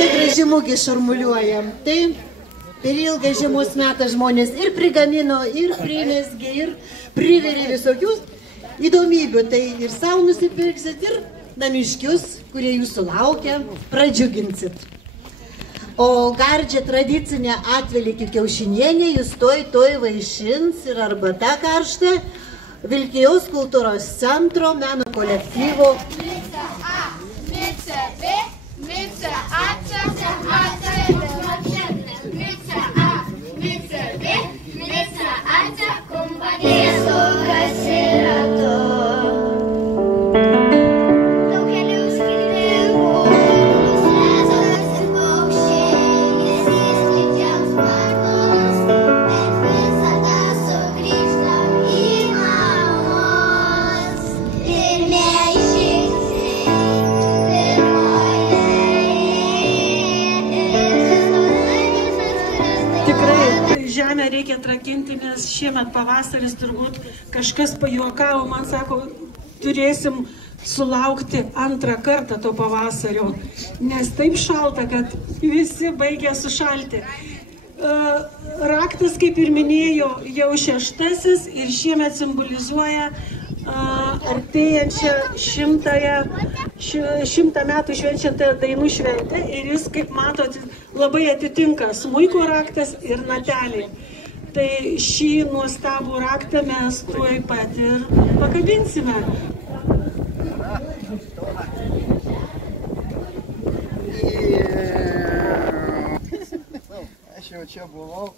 kokia graži mugė šurmuliuoja. Tai per ilgą žiemos metą žmonės ir prigamino, ir primesgė, ir priverė visokių įdomybių. Tai ir savo nusipirksit, ir namiškius, kurie jūsų laukia, pradžiuginsit. O gardžią tradicinę atvelykį kiaušinienę jūs toj vaišins ir arbata karšta Vilkijos kultūros centro meno kolektyvo. Mica A, Mica B, Mica A, Mica A, Mica A, Mica B, Mica A, kompanija stogas yra to. Žemę reikia trakinti, nes šiemet pavasaris turbūt kažkas pajuokavo, man sako, turėsim sulaukti antrą kartą to pavasario, nes taip šalta, kad visi baigia sušalti. Raktas, kaip ir minėjo, jau 6. ir šiemet simbolizuoja artėjančią 100 metų švenčiantą dainų šventę ir jis, kaip matot, labai atitinka smuiko raktas ir natelė. Tai šį nuostabų raktą mes tuoj pat ir pakabinsime. Aš jau čia buvau.